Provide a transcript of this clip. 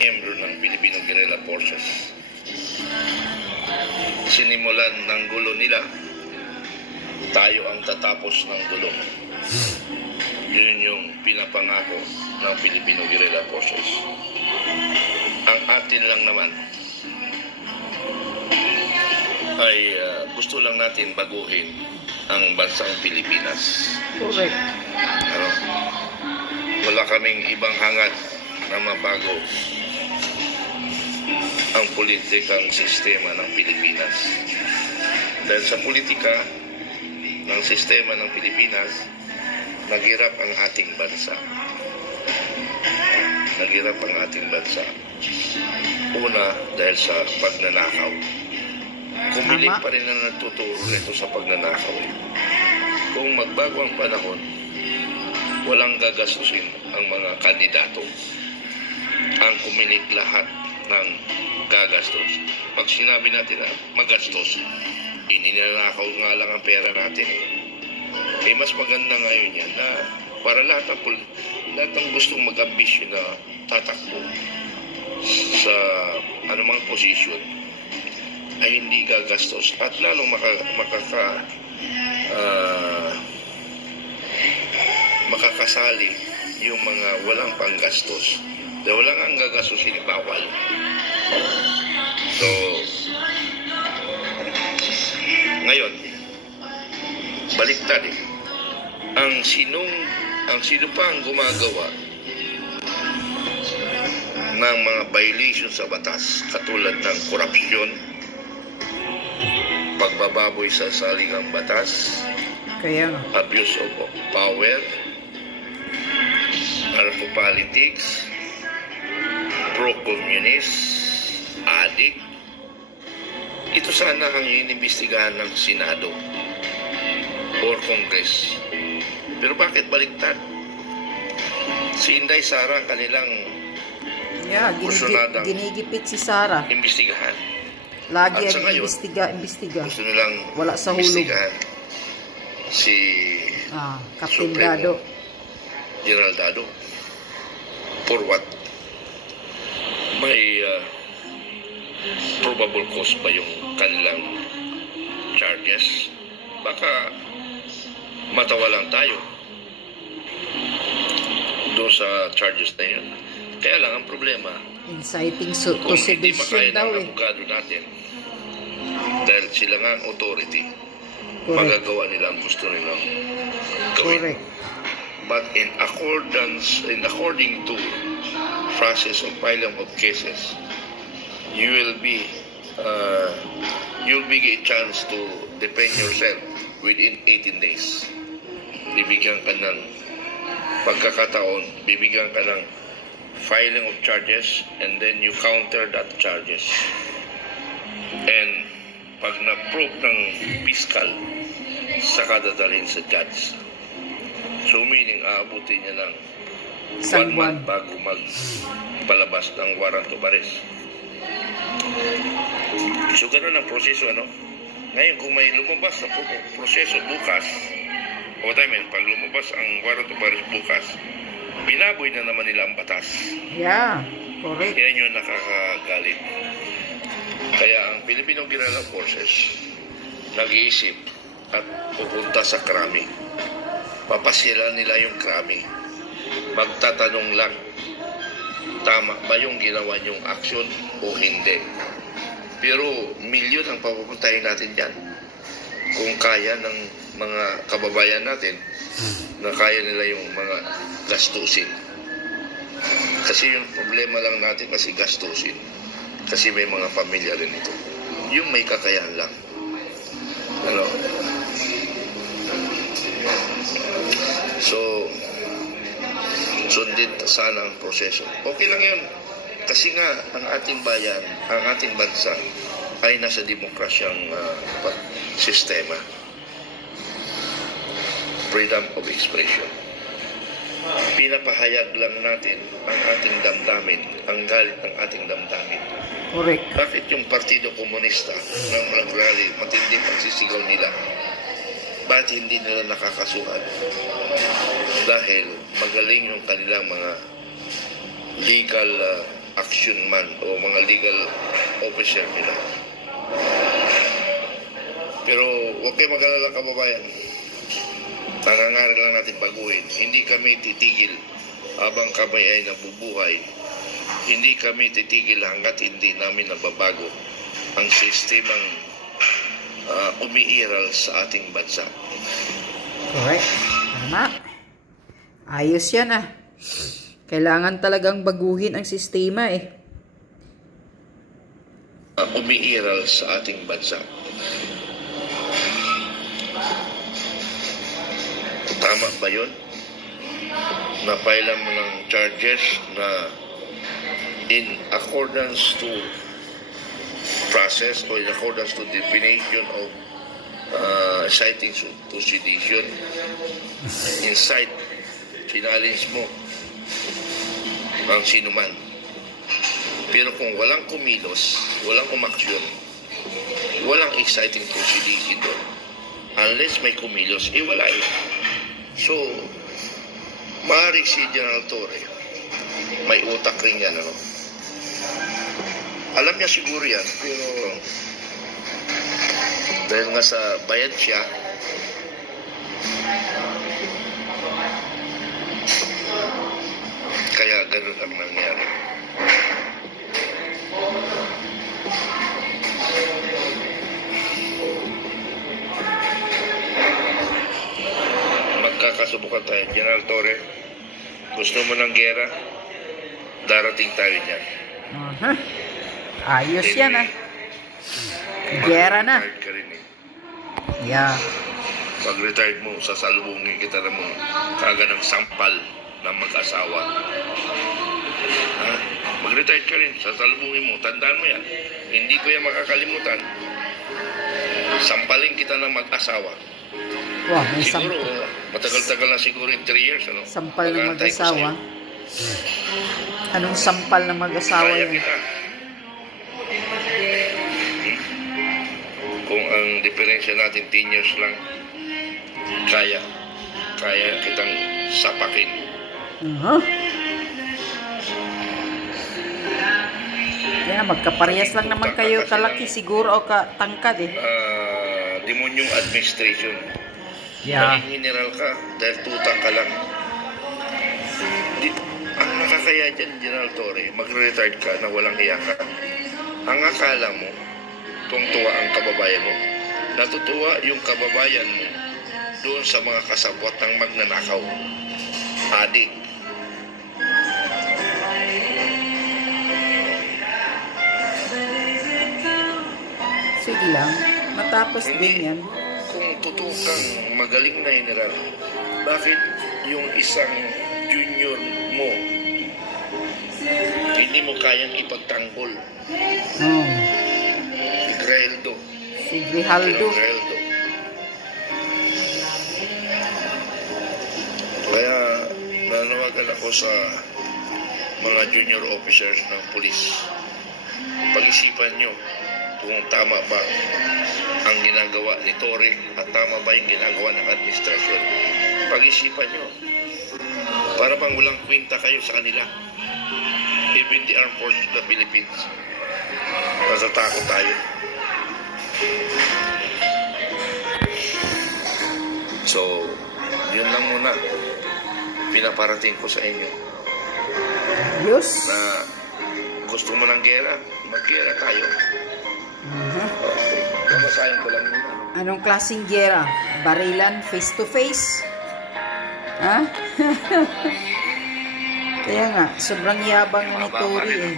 miyembro ng Filipino Guerrilla Forces. Sinimulan ng gulo nila, tayo ang tatapos ng gulo. Yun yung pinapangako ng Filipino Guerrilla Forces. Ang atin lang naman ay gusto lang natin baguhin ang bansang Pilipinas. Correct. Wala kaming ibang hangad na mabago ang politikang sistema ng Pilipinas. Dahil sa politika ng sistema ng Pilipinas, naghirap ang ating bansa. Naghirap ang ating bansa. Una, dahil sa pagnanakaw. Kumilig pa rin na nagtuturo nito sa pagnanakaw. Kung magbago ang panahon, walang gagastusin ang mga kandidato. Ang kumilig lahat ng gagastos. Pag sinabi natin na magastos, ininanakaw nga lang ang pera natin. Mas maganda ngayon yan na para lahat ng gustong mag-ambisyon na tatakbo sa anumang posisyon ay hindi gagastos at lalong makakasali yung mga walang panggastos. Dahil walang ang gagastusin, bawal. So, ngayon, baliktad ang sino pa ang gumagawa ng mga violation sa batas katulad ng korupsyon, pagbababoy sa saligang batas, abuse of power, narco-politics, pro-communist, addict. Ito sana ang inimbestigahan ng Senado or Congress. Pero bakit baliktad? Si Inday Sara kanilang ginigipit si Sara. Imbestigahan. Lagi ang imbestiga. Gusto nilang wala sa hulog. Imbestigahan si Captain Dado. General Dado. For what? May probable cause ba yung kanilang charges? Baka matawa lang tayo doon sa charges na yun. Kaya lang ang problema, inciting to kung hindi sedition makaya daw ng abogado natin, dahil sila nga ang authority, magagawa nila ang gusto nilang gawin. Correct. But according to process of filing of cases, you'll be a chance to defend yourself within 18 days. Bibigyan ka ng pagkakataon, bibigyan ka ng filing of charges, and then you counter that charges. And pag na-prove ng fiscal, saka dadalhin sa judge. So meaning, aabutin niya ng 1 month bago magpalabas ng warrant of arrest. So ganun ang proseso, Ngayon, kung may lumabas na proseso bukas, pag lumabas ang warrant of arrest bukas, binaboy na naman nila ang batas. Yeah, correct. Yan yung nakakagalit. Kaya ang Filipino Guerrilla Forces nag-iisip at pupunta sa krami. Papasyalan nila yung krami. Magtatanong lang, tama ba yung ginawa niyong aksyon o hindi? Pero milyon ang papupuntahin natin dyan. Kung kaya ng mga kababayan natin na kaya nila yung mga gastusin. Kasi yung problema lang natin kasi gastusin. Kasi may mga pamilya rin ito. Yung may kakayahan lang. So, sundin sana ang proseso. Okay lang yun. Kasi nga, ang ating bayan, ang ating bansa, ay nasa demokrasyang sistema. Freedom of expression. Pinapahayag lang natin ang ating damdamin, ang galit ng ating damdamin. Correct. Bakit yung Partido Komunista ng mag-rally, matindi pagsisigaw nila? Bakit hindi nila nakakasuhan? Dahil magaling yung kanilang mga legal action man o mga legal officer nila. Pero huwag kayo mag-alala, kababayan. Nangangaral lang natin baguhin. Hindi kami titigil habang kami ay nabubuhay. Hindi kami titigil hanggat hindi namin nababago ang sistemang umiiral sa ating bansa. Correct. Tama. Ayos yan ah. Kailangan talagang baguhin ang sistema eh. Umiiral sa ating bansa. Tama ba yun? Napailan mo ng charges na in accordance to process or in accordance to definition of citing to sedition. Inside, challenge mo ang sinuman. Pero kung walang kumilos, walang umaksyon, walang exciting to sedition doon. Unless may kumilos, wala yun. So, maaaring si General Torre, may utak rin yan, ano? Alam niya siguro yan, pero dahil nga sa bayad siya, kaya ganun ang nangyari. Magkakasubukan tayo. General Torre, gusto mo ng gera? Darating tayo dyan. Ayos yan ah. Gera na. Mag-retired ka rin eh. Yeah. Pag-retired mo, sasalubungin kita na mo kaganang sampal ng mag-asawa. Mag-retired ka rin, sasalubungin mo. Tandaan mo yan. Hindi ko yan makakalimutan. Sampalin kita ng mag-asawa. Wow, may siguro, matagal-tagal na siguro yung 3 years. Ano? Sampal ng mag-asawa? Anong sampal ng mag-asawa yan? Kita. Kung ang diferensya natin 10 years lang, kaya kitang sapakin. Kaya magkaparehas lang naman kayo kalaki siguro o katangkad eh. Demonyong administration. Yeah. Maging general ka dahil tutang ka lang. Ang nakakaya dyan, General Torre, mag-retired ka na walang hiya ka. Ang akala mo, tuwang-tuwa ang kababayan mo. Natutuwa yung kababayan mo doon sa mga kasabwat ng magnanakaw. Adik. Sige lang. Matapos din yan. Kung totoo kang magaling na general, bakit yung isang junior mo hindi mo kayang ipagtanggol? Si Greldo. Si Grijaldo. Kaya nanawagan ako sa mga junior officers ng pulis. Pag-isipan nyo kung tama ba ang ginagawa ni Torre at tama ba yung ginagawa ng administrasyon. Pag-isipan nyo. Para bang walang kwenta kayo sa kanila. Even the Armed Forces of the Philippines. Natatakot tayo. So, yun lang muna. Pinaparating ko sa inyo. Yes. Na gusto mo ng gera, mag-gera tayo. Okay. Namasahin ko lang muna. Anong klaseng gera? Barilan face to face? Ha? Kaya nga, sobrang yabang ni Torre eh.